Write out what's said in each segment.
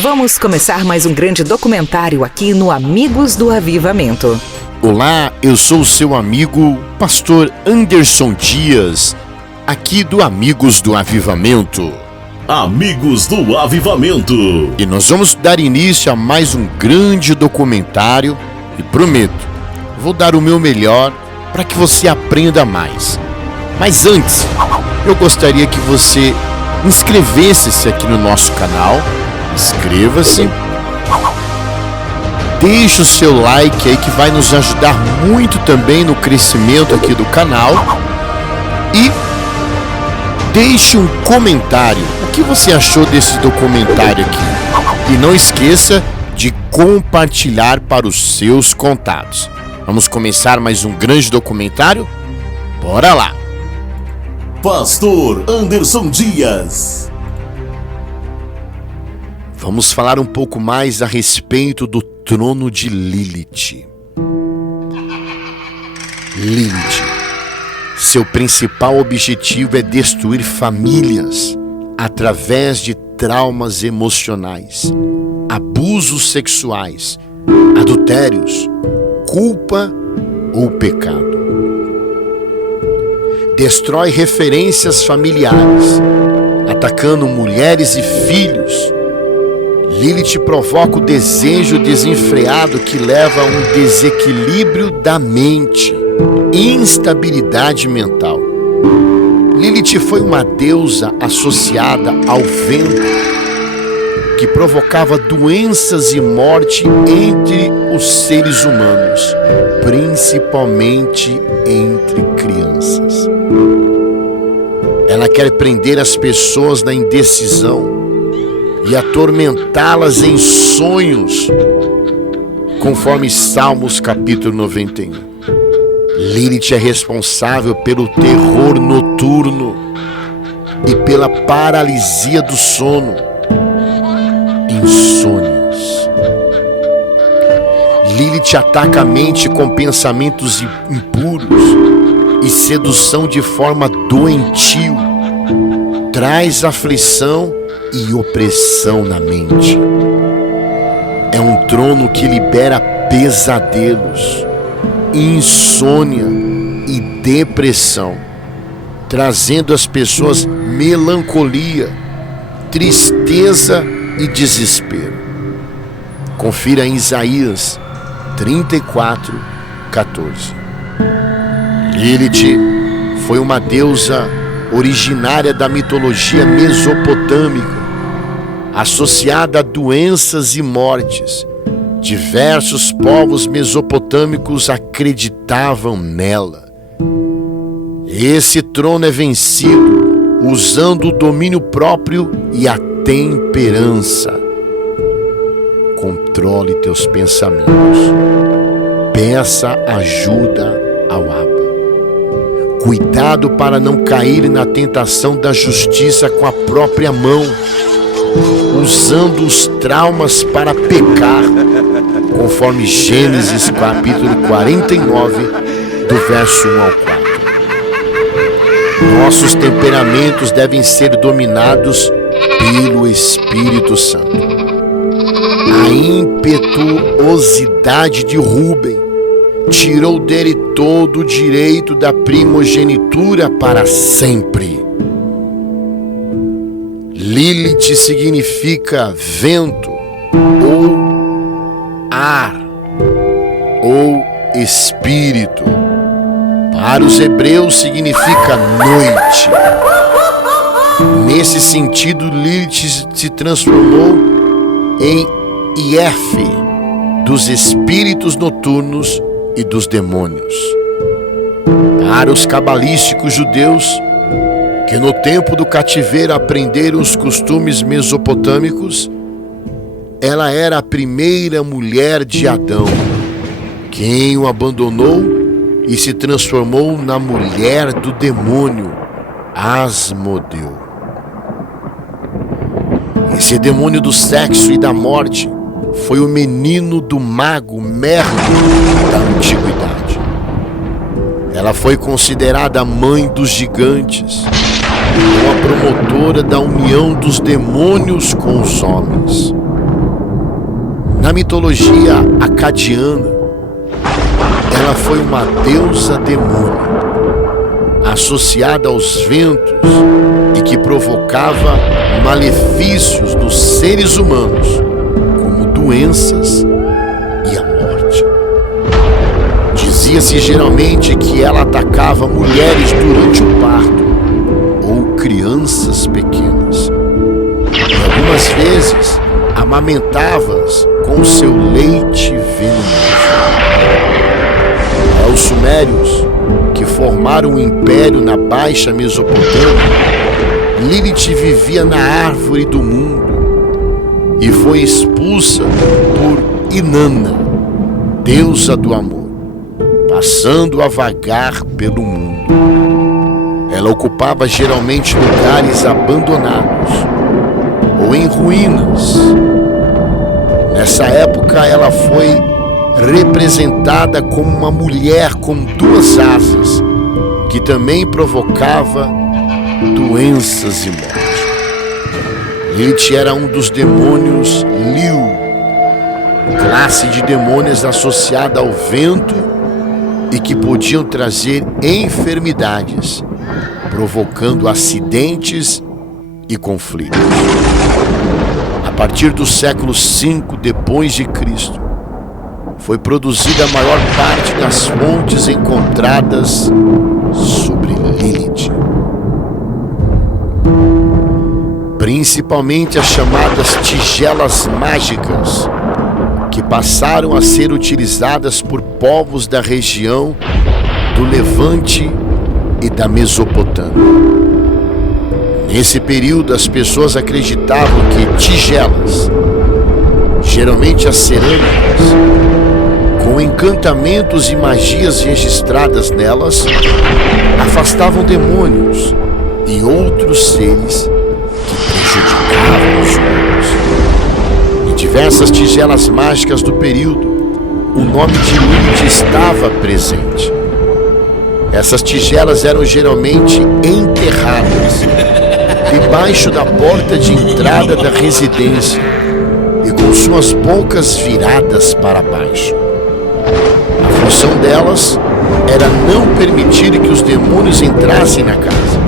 Vamos começar mais um grande documentário aqui no Amigos do Avivamento. Olá, eu sou o seu amigo, pastor Anderson Dias, aqui do Amigos do Avivamento. Amigos do Avivamento. E nós vamos dar início a mais um grande documentário e prometo, vou dar o meu melhor para que você aprenda mais. Mas antes, eu gostaria que você inscrevesse-se aqui no nosso canal, inscreva-se, deixe o seu like aí que vai nos ajudar muito também no crescimento aqui do canal e deixe um comentário. O que você achou desse documentário aqui? E não esqueça de compartilhar para os seus contatos. Vamos começar mais um grande documentário? Bora lá! Pastor Anderson Dias. Vamos falar um pouco mais a respeito do trono de Lilith. Lilith, seu principal objetivo é destruir famílias através de traumas emocionais, abusos sexuais, adultérios, culpa ou pecado. Destrói referências familiares, atacando mulheres e filhos. Lilith provoca o desejo desenfreado que leva a um desequilíbrio da mente, instabilidade mental. Lilith foi uma deusa associada ao vento, que provocava doenças e morte entre os seres humanos, principalmente entre crianças. Ela quer prender as pessoas na indecisão e atormentá-las em sonhos, conforme Salmos capítulo 91. Lilith é responsável pelo terror noturno e pela paralisia do sono, insônias. Lilith ataca a mente com pensamentos impuros e sedução de forma doentio, traz aflição e opressão na mente. É um trono que libera pesadelos, insônia e depressão, trazendo às pessoas melancolia, tristeza e desespero. Confira em Isaías 34:14. Lilith foi uma deusa originária da mitologia mesopotâmica, associada a doenças e mortes. Diversos povos mesopotâmicos acreditavam nela. Esse trono é vencido usando o domínio próprio e a temperança. Controle teus pensamentos. Peça ajuda ao Abba. Cuidado para não cair na tentação da justiça com a própria mão, usando os traumas para pecar, conforme Gênesis capítulo 49, do verso 1 ao 4. Nossos temperamentos devem ser dominados pelo Espírito Santo. A impetuosidade de Rúben tirou dele todo o direito da primogenitura para sempre. Lilith significa vento, ou ar, ou espírito. Para os hebreus significa noite. Nesse sentido, Lilith se transformou em Ief, dos espíritos noturnos e dos demônios. Para os cabalísticos judeus, que no tempo do cativeiro aprenderam os costumes mesopotâmicos, ela era a primeira mulher de Adão, quem o abandonou e se transformou na mulher do demônio, Asmodeu. Esse demônio do sexo e da morte foi o menino do mago Merlin da antiguidade. Ela foi considerada a mãe dos gigantes, ou a promotora da união dos demônios com os homens. Na mitologia acadiana, ela foi uma deusa demônio, associada aos ventos e que provocava malefícios nos seres humanos, como doenças e a morte. Dizia-se geralmente que ela atacava mulheres durante o parto ou crianças pequenas. E algumas vezes amamentava-as com seu leite venenoso. Aos sumérios, que formaram um império na Baixa Mesopotâmia, Lilith vivia na árvore do mundo e foi expulsa por Inanna, deusa do amor, passando a vagar pelo mundo. Ela ocupava geralmente lugares abandonados ou em ruínas. Nessa época, ela foi representada como uma mulher com duas asas, que também provocava doenças e morte. Lilith era um dos demônios Liu, classe de demônios associada ao vento e que podiam trazer enfermidades, provocando acidentes e conflitos. A partir do século V depois de Cristo, foi produzida a maior parte das fontes encontradas sobre Lilith, principalmente as chamadas tigelas mágicas, que passaram a ser utilizadas por povos da região do Levante e da Mesopotâmia. Nesse período, as pessoas acreditavam que tigelas, geralmente as cerâmicas, com encantamentos e magias registradas nelas, afastavam demônios e outros seres que prejudicavam os humanos. Em diversas tigelas mágicas do período, o nome de Lilith estava presente. Essas tigelas eram geralmente enterradas debaixo da porta de entrada da residência e com suas bocas viradas para baixo. A função delas era não permitir que os demônios entrassem na casa.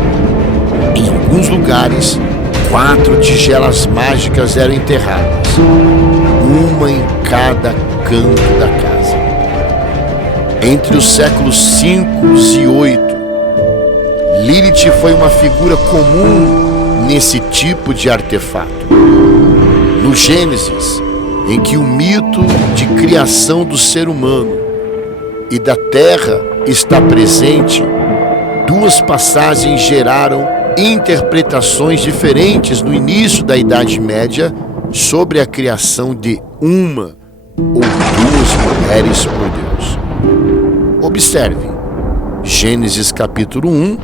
Em alguns lugares, 4 tigelas mágicas eram enterradas, uma em cada canto da casa. Entre os séculos V e VIII, Lilith foi uma figura comum nesse tipo de artefato. No Gênesis, em que o mito de criação do ser humano e da terra está presente, 2 passagens geraram interpretações diferentes no início da Idade Média sobre a criação de uma ou 2 mulheres por Deus. Observe, Gênesis capítulo 1,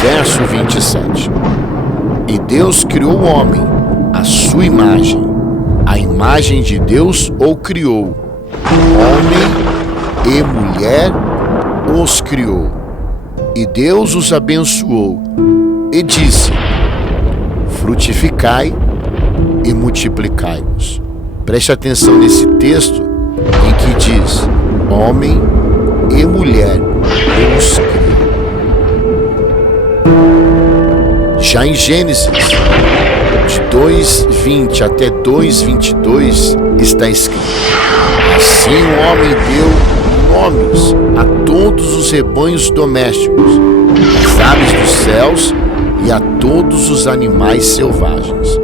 verso 27. E Deus criou o homem, à sua imagem. A imagem de Deus o criou. Homem e mulher os criou. E Deus os abençoou e disse: frutificai e multiplicai-vos. Preste atenção nesse texto em que diz: homem e mulher os criou. Já em Gênesis, de 2:20 até 2:22, está escrito: assim o homem deu nomes a todos os rebanhos domésticos, às aves dos céus e a todos os animais selvagens.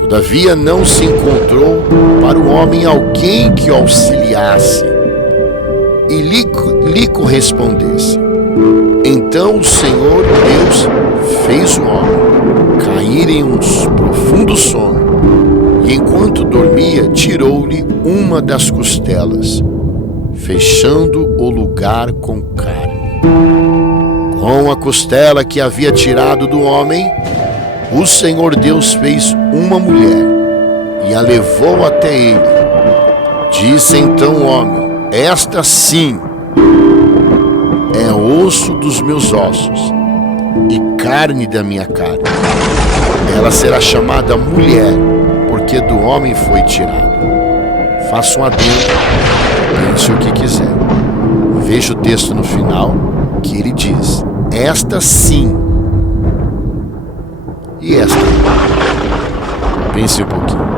Todavia não se encontrou para o homem alguém que o auxiliasse e lhe correspondesse. Então o Senhor Deus fez o homem cair em um profundo sono, e enquanto dormia, tirou-lhe uma das costelas, fechando o lugar com carne. Com a costela que havia tirado do homem, o Senhor Deus fez uma mulher e a levou até ele. Disse então o homem: esta sim é osso dos meus ossos e carne da minha carne. Ela será chamada mulher, porque do homem foi tirado. faça um adendo, pense o que quiser. Veja o texto no final, que ele diz: esta sim. E esta? Pense um pouquinho.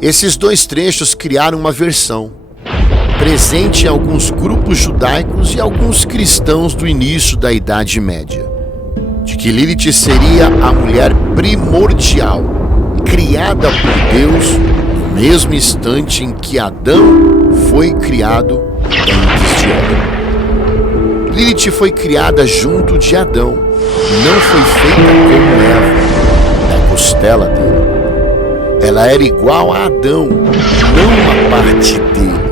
Esses dois trechos criaram uma versão, presente em alguns grupos judaicos e alguns cristãos do início da Idade Média, de que Lilith seria a mulher primordial, criada por Deus no mesmo instante em que Adão foi criado antes de Eva. Lilith foi criada junto de Adão, não foi feita como Eva, da costela dele. Ela era igual a Adão, não uma parte dele.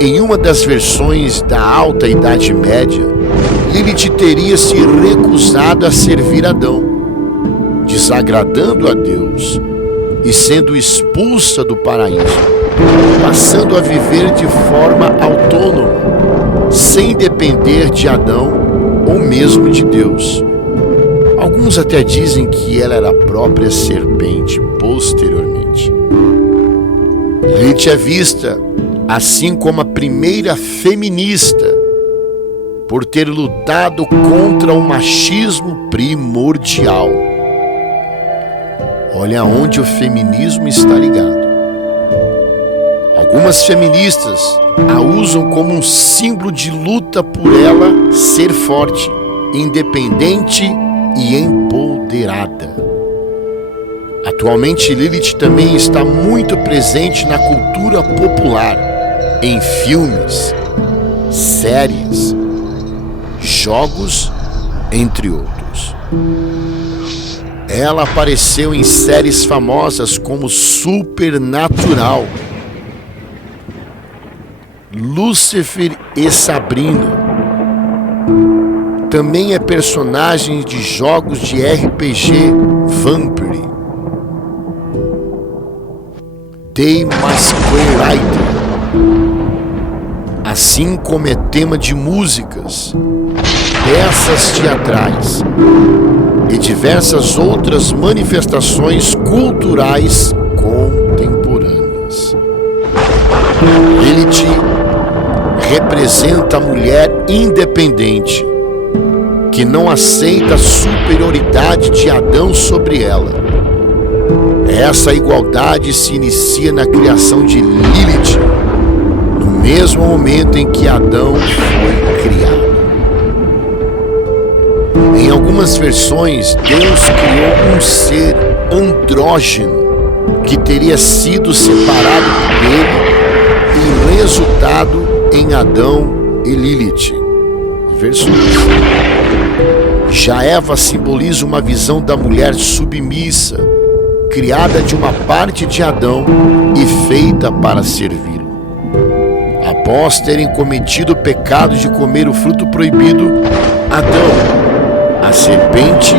Em uma das versões da Alta Idade Média, Lilith teria se recusado a servir Adão, desagradando a Deus e sendo expulsa do paraíso, passando a viver de forma autônoma, sem depender de Adão ou mesmo de Deus. Alguns até dizem que ela era a própria serpente posteriormente. Lilith é vista, assim como a primeira feminista, por ter lutado contra o machismo primordial. Olha onde o feminismo está ligado. Algumas feministas a usam como um símbolo de luta por ela ser forte, independente e empoderada. Atualmente, Lilith também está muito presente na cultura popular, em filmes, séries, jogos, entre outros. Ela apareceu em séries famosas como Supernatural, Lúcifer e Sabrina. Também é personagem de jogos de RPG Vampire, The Masquerade, assim como é tema de músicas, peças teatrais e diversas outras manifestações culturais contemporâneas. Lilith representa a mulher independente, que não aceita a superioridade de Adão sobre ela. Essa igualdade se inicia na criação de Lilith, no mesmo momento em que Adão foi criado. Em algumas versões, Deus criou um ser andrógeno que teria sido separado dele e resultado em Adão e Lilith. Versões. Já Eva simboliza uma visão da mulher submissa, criada de uma parte de Adão e feita para servi-lo. Após terem cometido o pecado de comer o fruto proibido, Adão, a serpente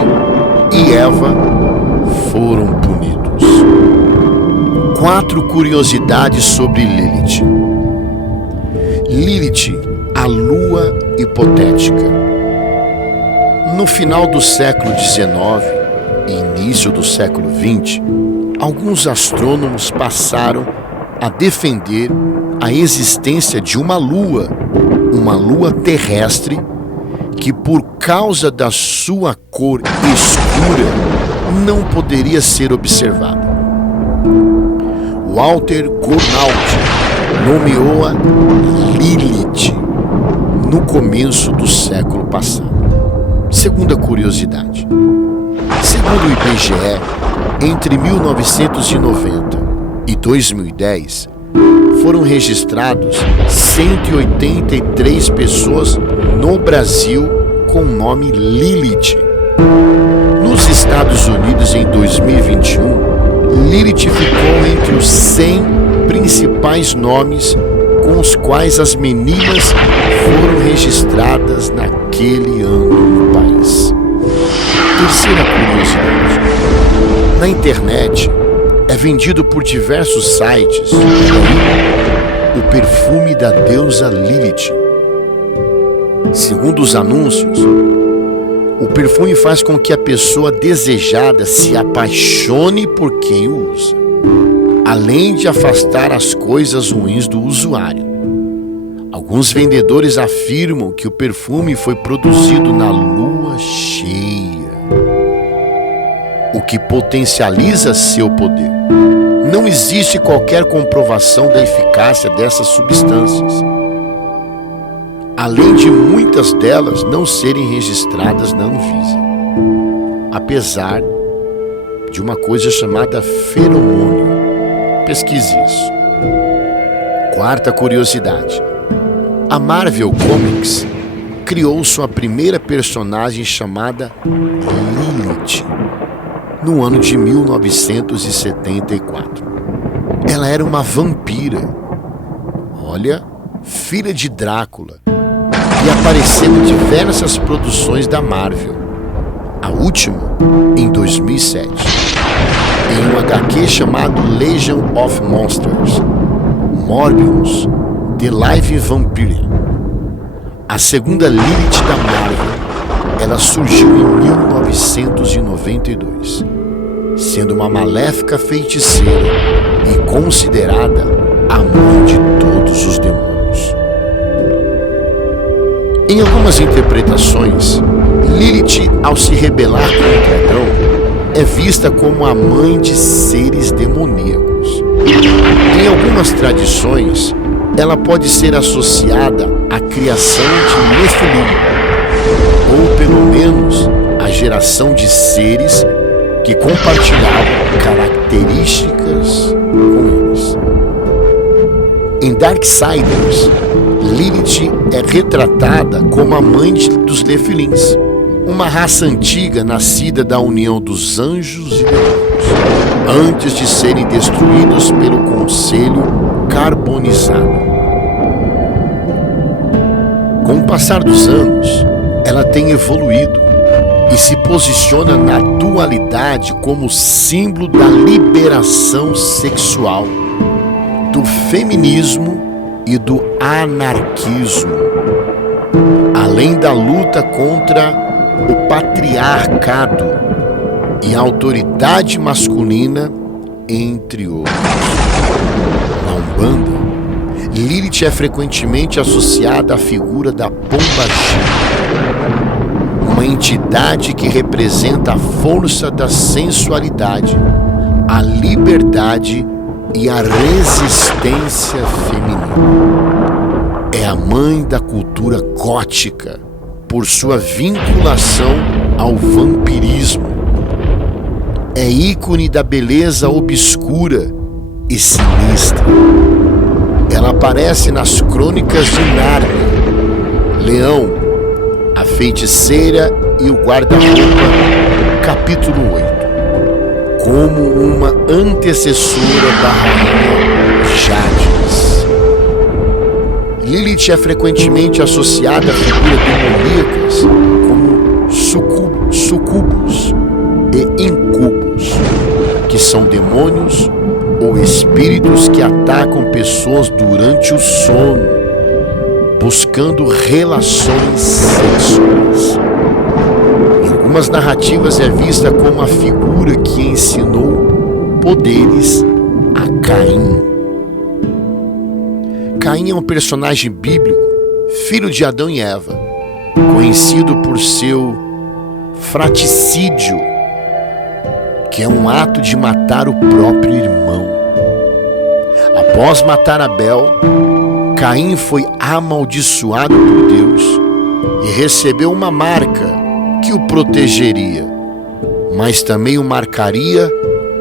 e Eva foram punidos. 4 curiosidades sobre Lilith. Lilith, a lua hipotética. No final do século XIX e início do século XX, alguns astrônomos passaram a defender a existência de uma lua terrestre, que por causa da sua cor escura não poderia ser observada. Walter Goodnough nomeou-a Lilith no começo do século passado. Segunda curiosidade. Segundo o IBGE, entre 1990 e 2010, foram registrados 183 pessoas no Brasil com o nome Lilith. Nos Estados Unidos, em 2021, Lilith ficou entre os 100 principais nomes com os quais as meninas foram registradas naquele ano no país. Terceira curiosidade. Na internet, é vendido por diversos sites o perfume da deusa Lilith. Segundo os anúncios, o perfume faz com que a pessoa desejada se apaixone por quem o usa. além de afastar as coisas ruins do usuário. Alguns vendedores afirmam que o perfume foi produzido na lua cheia, o que potencializa seu poder. Não existe qualquer comprovação da eficácia dessas substâncias, além de muitas delas não serem registradas na Anvisa, apesar de uma coisa chamada feromônio. Pesquise isso. Quarta curiosidade. A Marvel Comics criou sua primeira personagem chamada Lilith no ano de 1974. Ela era uma vampira, filha de Drácula, e apareceu em diversas produções da Marvel. A última, em 2007, em um HQ chamado Legion of Monsters, Morbius, The Live Vampire. A segunda Lilith da Marvel, ela surgiu em 1992, sendo uma maléfica feiticeira e considerada a mãe de todos os demônios. Em algumas interpretações, Lilith, ao se rebelar contra Adão, é vista como a mãe de seres demoníacos. Em algumas tradições, ela pode ser associada à criação de Nefilim, ou pelo menos à geração de seres que compartilhavam características com eles. Em Darksiders, Lilith é retratada como a mãe dos Nefilins, uma raça antiga nascida da união dos anjos e demônios, antes de serem destruídos pelo Conselho Carbonizado. Com o passar dos anos, ela tem evoluído e se posiciona na dualidade como símbolo da liberação sexual, do feminismo e do anarquismo, além da luta contra o patriarcado e a autoridade masculina, entre outros. Na Umbanda, Lilith é frequentemente associada à figura da Pombagira, uma entidade que representa a força da sensualidade, a liberdade e a resistência feminina. É a mãe da cultura gótica, por sua vinculação ao vampirismo. É ícone da beleza obscura e sinistra. Ela aparece nas Crônicas de Nárnia, Leão, a Feiticeira e o Guarda-roupa, capítulo 8, como uma antecessora da rainha Jades. Lilith é frequentemente associada a figuras demoníacas como sucubos e incubos, que são demônios ou espíritos que atacam pessoas durante o sono, buscando relações sexuais. Em algumas narrativas é vista como a figura que ensinou poderes a Caim. Caim é um personagem bíblico, filho de Adão e Eva, conhecido por seu fratricídio, que é um ato de matar o próprio irmão. Após matar Abel, Caim foi amaldiçoado por Deus e recebeu uma marca que o protegeria, mas também o marcaria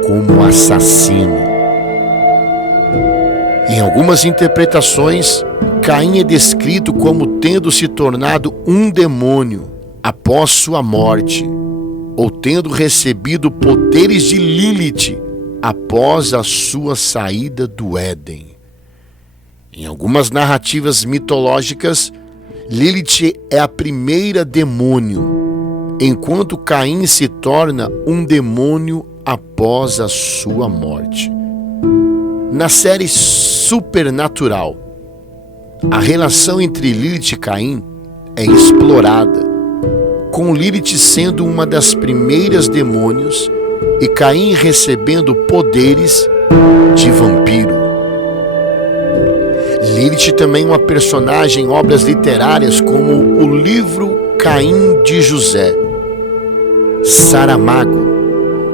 como assassino. Em algumas interpretações, Caim é descrito como tendo se tornado um demônio após sua morte, ou tendo recebido poderes de Lilith após a sua saída do Éden. Em algumas narrativas mitológicas, Lilith é a primeira demônio, enquanto Caim se torna um demônio após a sua morte. Na série Supernatural, a relação entre Lilith e Caim é explorada, com Lilith sendo uma das primeiras demônios e Caim recebendo poderes de vampiro. Lilith também é uma personagem em obras literárias como o livro Caim de José, Saramago,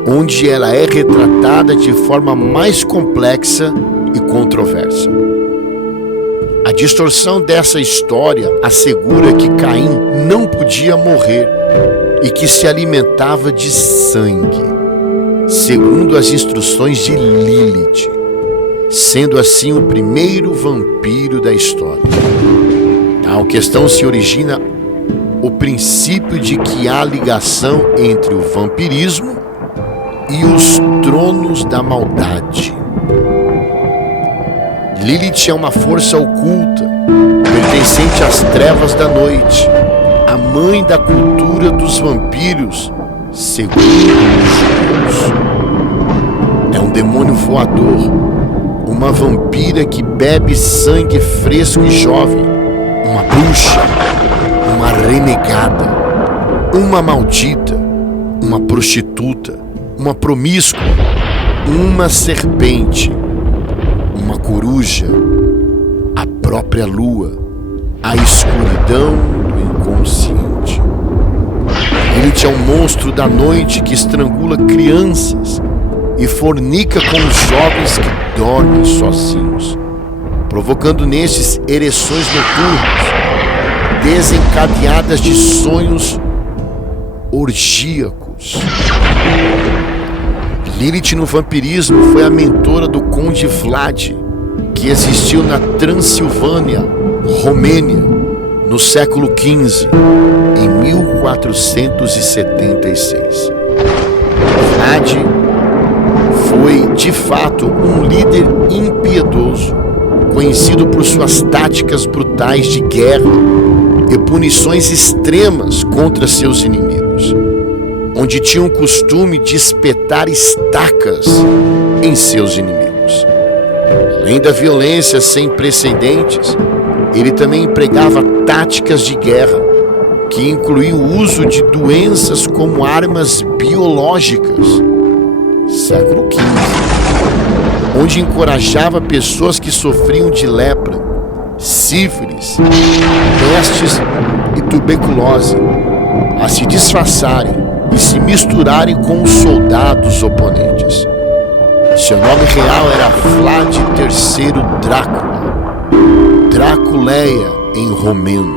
onde ela é retratada de forma mais complexa e controversa. A distorção dessa história assegura que Caim não podia morrer e que se alimentava de sangue, segundo as instruções de Lilith, sendo assim o primeiro vampiro da história. A questão se origina o princípio de que há ligação entre o vampirismo e os tronos da maldade. Lilith é uma força oculta, pertencente às trevas da noite, a mãe da cultura dos vampiros, segundo os judeus. É um demônio voador, uma vampira que bebe sangue fresco e jovem, uma bruxa, uma renegada, uma maldita, uma prostituta, uma promíscua, uma serpente, uma coruja, a própria lua, a escuridão do inconsciente. Lilith é um monstro da noite que estrangula crianças e fornica com os jovens que dormem sozinhos, provocando nestes ereções noturnas, desencadeadas de sonhos orgíacos. Lilith no vampirismo foi a mentora do Conde Vlad, que existiu na Transilvânia, Romênia, no século XV, em 1476. Vlad foi, de fato, um líder impiedoso, conhecido por suas táticas brutais de guerra e punições extremas contra seus inimigos, onde tinha o costume de espetar estacas em seus inimigos. Além da violência sem precedentes, ele também empregava táticas de guerra, que incluíam o uso de doenças como armas biológicas, século XV, onde encorajava pessoas que sofriam de lepra, sífilis, pestes e tuberculose a se disfarçarem e se misturarem com os soldados oponentes. Seu nome real era Vlad III Drácula, Draculeia em romeno,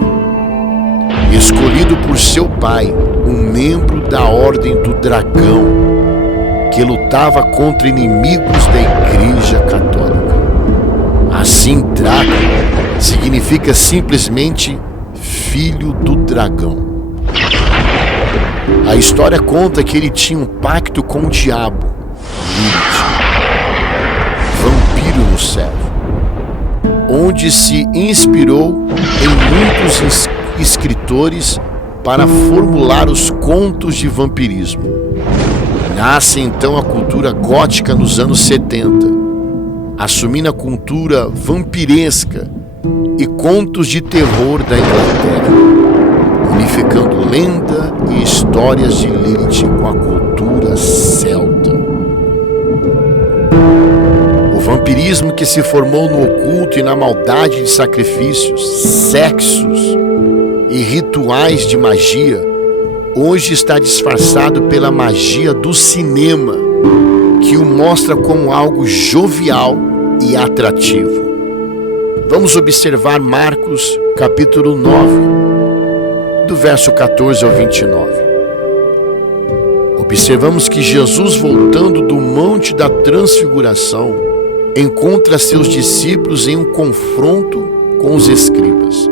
escolhido por seu pai, um membro da Ordem do Dragão, que lutava contra inimigos da Igreja Católica. Assim, Drácula significa simplesmente filho do dragão. A história conta que ele tinha um pacto com o diabo, Lilith, vampiro no céu, onde se inspirou em muitos escritores para formular os contos de vampirismo. Nasce então a cultura gótica nos anos 70, assumindo a cultura vampiresca e contos de terror da Inglaterra, unificando lenda e histórias de Lilith com a cultura celta. O vampirismo, que se formou no oculto e na maldade de sacrifícios, sexos e rituais de magia, hoje está disfarçado pela magia do cinema, que o mostra como algo jovial e atrativo. Vamos observar Marcos capítulo 9, do verso 14 ao 29. Observamos que Jesus, voltando do Monte da Transfiguração, encontra seus discípulos em um confronto com os escribas.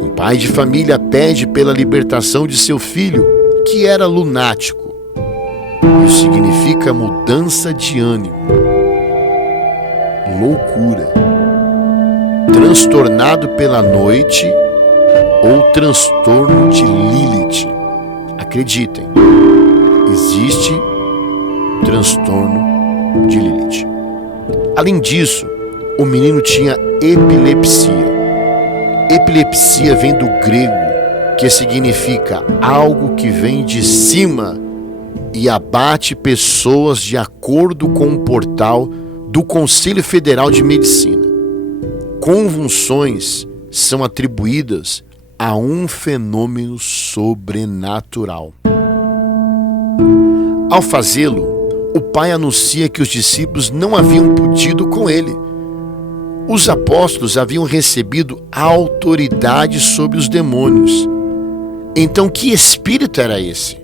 Um pai de família pede pela libertação de seu filho, que era lunático. Isso significa mudança de ânimo, loucura, transtornado pela noite ou transtorno de Lilith. Acreditem, existe transtorno de Lilith. Além disso, o menino tinha epilepsia. Epilepsia vem do grego, que significa algo que vem de cima e abate pessoas de acordo com um portal do Conselho Federal de Medicina. Convulsões são atribuídas a um fenômeno sobrenatural. Ao fazê-lo, o Pai anuncia que os discípulos não haviam podido com ele. Os apóstolos haviam recebido autoridade sobre os demônios. Então, que espírito era esse?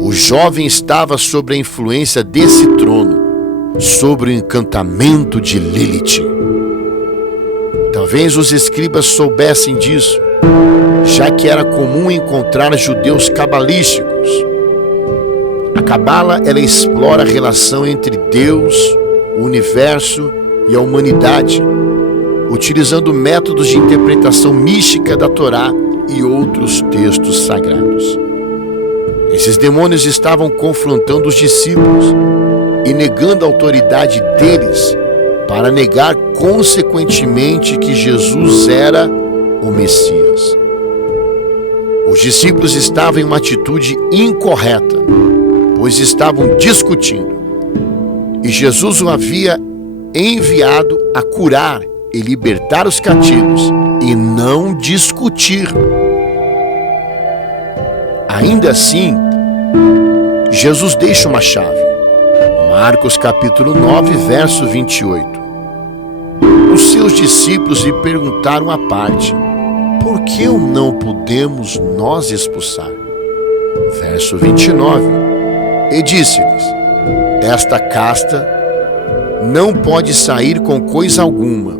O jovem estava sob a influência desse trono, sobre o encantamento de Lilith. Talvez os escribas soubessem disso, já que era comum encontrar judeus cabalísticos. A cabala, ela explora a relação entre Deus, o universo e a humanidade, utilizando métodos de interpretação mística da Torá e outros textos sagrados. Esses demônios estavam confrontando os discípulos e negando a autoridade deles para negar consequentemente que Jesus era o Messias. Os discípulos estavam em uma atitude incorreta, pois estavam discutindo, e Jesus o havia enviado a curar e libertar os cativos e não discutir. Ainda assim, Jesus deixa uma chave. Marcos capítulo 9, verso 28. Os seus discípulos lhe perguntaram à parte: por que o não podemos nós expulsar? Verso 29. E disse-lhes: esta casta não pode sair com coisa alguma,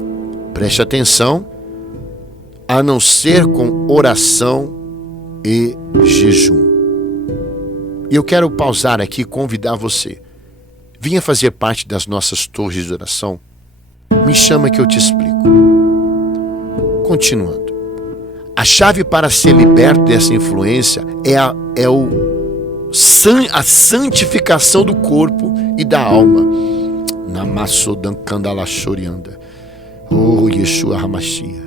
preste atenção, a não ser com oração e jejum. E eu quero pausar aqui e convidar você. Vinha fazer parte das nossas torres de oração? Me chama que eu te explico. Continuando. A chave para ser liberto dessa influência é a santificação do corpo e da alma. Namassodankandalachorianda. Oh, Yeshua Hamashia.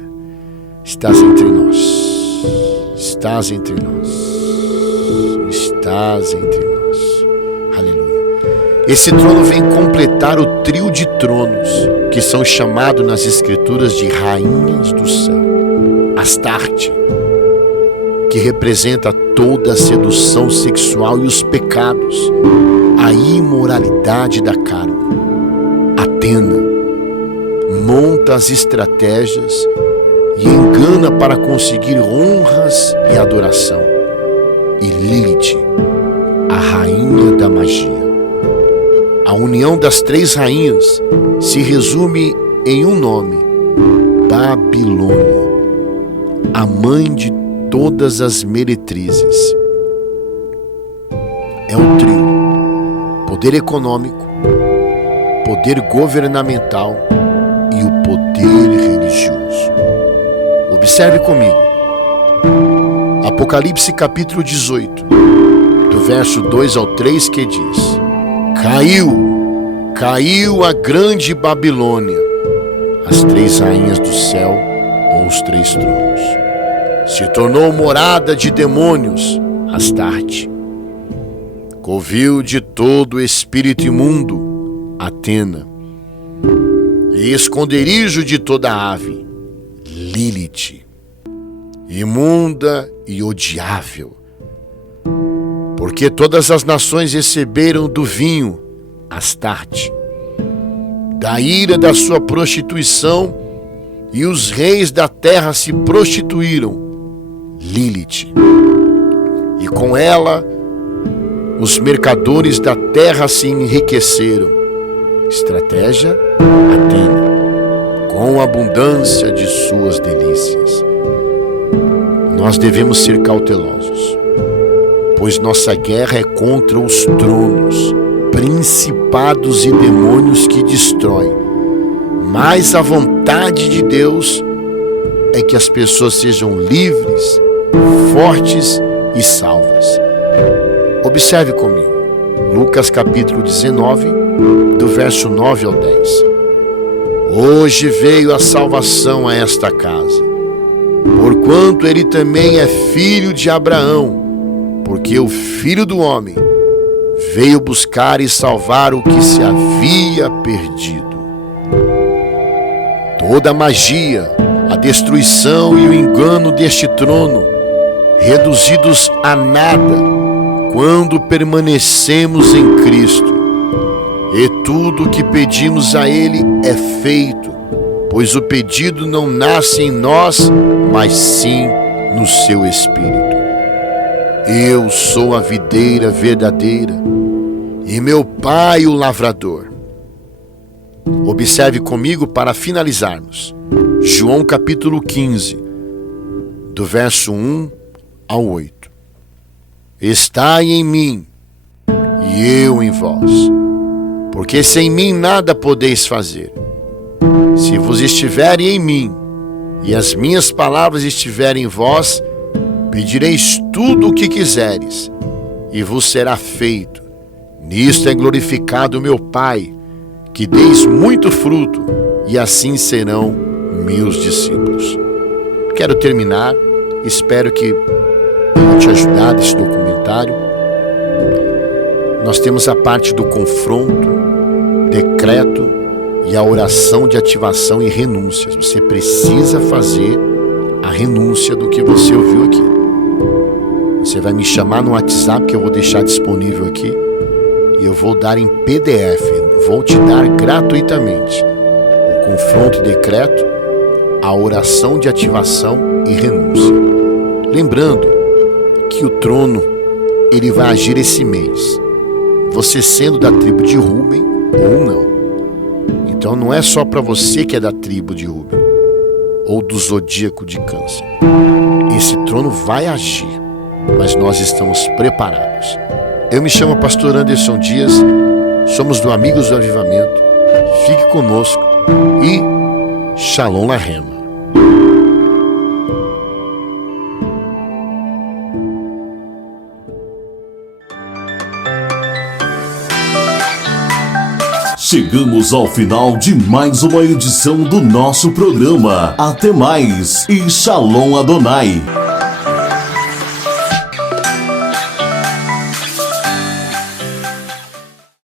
Estás entre nós. Estás entre nós. Estás entre nós. Aleluia. Esse trono vem completar o trio de tronos que são chamados nas escrituras de rainhas do céu. Astarte, que representa toda a sedução sexual e os pecados, a imoralidade da carne. Atena monta as estratégias e engana para conseguir honras e adoração. E Lilith, a rainha da magia. A união das três rainhas se resume em um nome: Babilônia, a mãe de todas as meretrizes. É um trio: poder econômico, poder governamental e o poder religioso. Observe comigo. Apocalipse capítulo 18, do verso 2 ao 3, que diz: Caiu a grande Babilônia, as três rainhas do céu ou os três tronos. Se tornou morada de demônios, Astarte. Covil de todo espírito imundo, Atena. E esconderijo de toda ave, Lilith. Imunda e odiável. Porque todas as nações receberam do vinho, Astarte, da ira da sua prostituição, e os reis da terra se prostituíram, Lilith. E com ela, os mercadores da terra se enriqueceram. Estratégia, Atena, com abundância de suas delícias. Nós devemos ser cautelosos, pois nossa guerra é contra os tronos, principados e demônios que destroem. Mas a vontade de Deus é que as pessoas sejam livres, fortes e salvas. Observe comigo, Lucas capítulo 19, do verso 9 ao 10. Hoje veio a salvação a esta casa, porquanto ele também é filho de Abraão, porque o Filho do Homem veio buscar e salvar o que se havia perdido. Toda a magia, a destruição e o engano deste trono, reduzidos a nada quando permanecemos em Cristo. E tudo o que pedimos a Ele é feito, pois o pedido não nasce em nós, mas sim no seu Espírito. Eu sou a videira verdadeira e meu Pai o lavrador. Observe comigo para finalizarmos. João capítulo 15, do verso 1 ao 8. Estai em mim e eu em vós, porque sem mim nada podeis fazer. Se vos estiverem em mim e as minhas palavras estiverem em vós, pedireis tudo o que quiseres e vos será feito. Nisto é glorificado o meu Pai, que deis muito fruto, e assim serão meus discípulos. Quero terminar, espero que tenha te ajudado esse documentário. Nós temos a parte do confronto, decreto e a oração de ativação e renúncias. Você precisa fazer a renúncia do que você ouviu aqui. Você vai me chamar no WhatsApp, que eu vou deixar disponível aqui, e eu vou dar em PDF, vou te dar gratuitamente o confronto e decreto, a oração de ativação e renúncia. Lembrando que o trono, ele vai agir esse mês, você sendo da tribo de Rúben ou não. Então não é só para você que é da tribo de Rúben ou do zodíaco de Câncer. Esse trono vai agir, mas nós estamos preparados. Eu me chamo Pastor Anderson Dias, somos do Amigos do Avivamento. Fique conosco e Shalom la Rema. Chegamos ao final de mais uma edição do nosso programa. Até mais e Shalom Adonai.